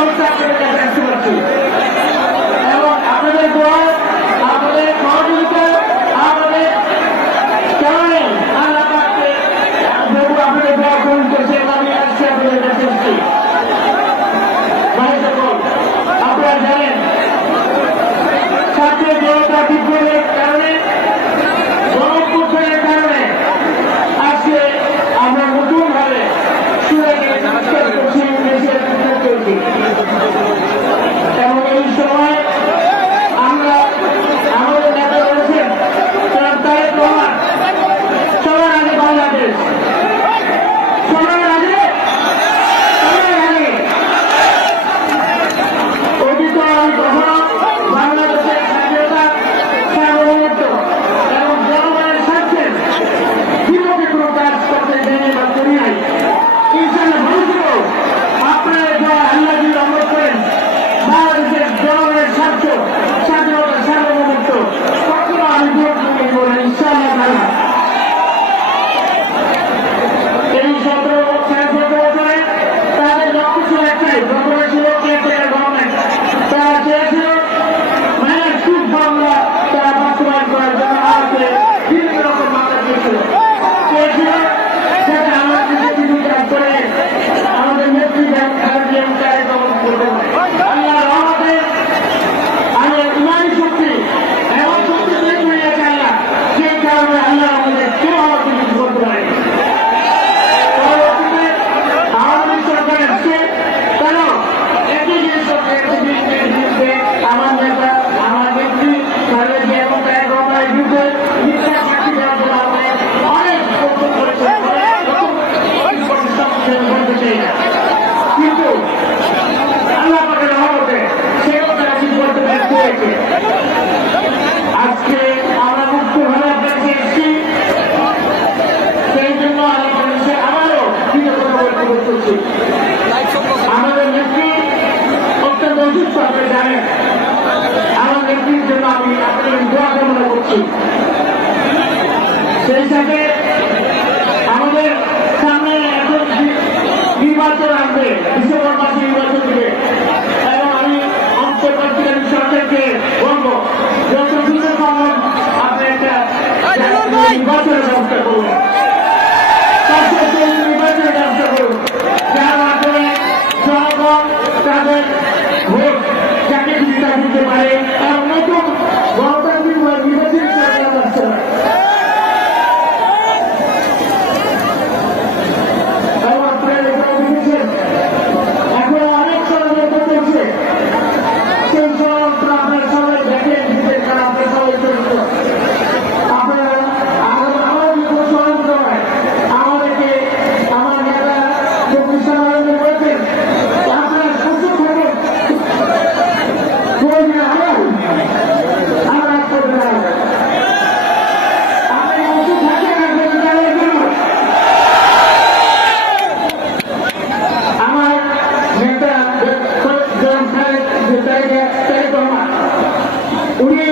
অবস্থা আপনাদের কাছে আসতে পারছি এবং আপনাদের দোয়া আমাদের সহযোগিতা আমাদের কারণে আল্লাহ পাককে আপনাদের দোয়া গ্রহণ করছে এবং আমি আসছি আপনাদের কাছে এসেছি। আপনারা জানেন ছাত্র জনতা বিপ্লবের কারণে গণঅভ্যুত্থানের কারণে আজকে আমরা নতুন ভাবে এবং এই সময় আমরা আমাদের নেতা রয়েছেন তারেক রহমান সবার আগে বাংলাদেশ সবার আগে অতীত আমি কখনো বাংলাদেশের স্বাধীনতা সার্বভৌমত্ব এবং জনগণের স্বার্থের বিপক্ষে কোনো কাজ করতে দেয়নি বা করি নাই। ইনশাআল্লাহ ভবিষ্যতেও আপনারা যারা আল্লাহ যদি রহমত করেন বাংলাদেশের জনগণের স্বার্থ স্বাধীনতা সার্বভৌমত্ব কখনো আমি বিরক্ত নেব না ইনশাআল্লাহ। এই 17 বছরে তাদের লক্ষ্য ছিল একটাই, প্রথমে ছিল গভর্নমেন্ট, তারা চেয়েছিল -2 বাংলা তারা বাস্তবায়ন করার জন্য আমাকে বিভিন্ন রকম মামলা দিয়েছিল, চেয়েছিল যাতে আমাদের কিছু কাজ করে আমাদের নেত্রী তারেক রহমান করবেন। আল্লাহ রহমতে আমাদের ইমানি শক্তি এমন শক্তি তৈরি করিয়েছে আল্লাহ, সেই কারণে আল্লাহ আমাদের কেউ আমাকে কিছু করতে পারে। পরবর্তীতে আমাদের সরকার এসছে কেন একই জিনিস বিরুদ্ধে আমার নেতা আমার নেত্রী খালেদা এবং তারেক রহমানের বিরুদ্ধে মিথ্যা সাক্ষী দেওয়ার জন্য আমাদের অনেক প্রস্তুত করেছে, বলতে চাই না, কিন্তু আল্লাহ পাকের রহমতে সেও তারা ঠিক করতে ব্যর্থ হয়েছে। আজকে আমরা মুক্তভাবে আপনার কাছে এসেছি, সেই জন্য আমি মানুষে আবারও কৃতজ্ঞতা ব্যক্ত করছি। আমাদের নেত্রী অত্যন্ত অসুস্থ, আপনি জানেন, আমার নেত্রীর জন্য আমি আপনাদের দোয়া কামনা করছি। সেই সাথে আমাদের সামনে এখন নির্বাচন আসবে, ডিসেম্বর মাসে নির্বাচন দিবে এবং আমি অন্তর্বর্তীকালীন সরকারকে বলবো যত দ্রুত সম্ভব আপনি একটা নির্বাচনের ব্যবস্থা করুন, নির্বাচনের ব্যবস্থা করুন, যার মাধ্যমে জনগণ তাদের ভোট যাকে চিন্তা দিতে পারে এবং নতুন গণতান্ত্রিক নির্বাচন সরকার আসতে পারে। এখন অনেক ষড়যন্ত্র চলছে, সেই ষড়যন্ত্র আপনারা সবাই দেখেন, কারণ আপনারা সবাই চরিত্র আপনারা আমার কোনো ষড়যন্ত্র হয় আমাদেরকে আমার নেতা শক্তিশালী নরেন্দ্র বলেছেন আপনারা প্রস্তুত থাকুন, প্রয়োজনে আমরা করতে পারব। আপনি প্রস্তুত থাকেন আপনাদের জন্য। আমার নেতা তারেক রহমান উনি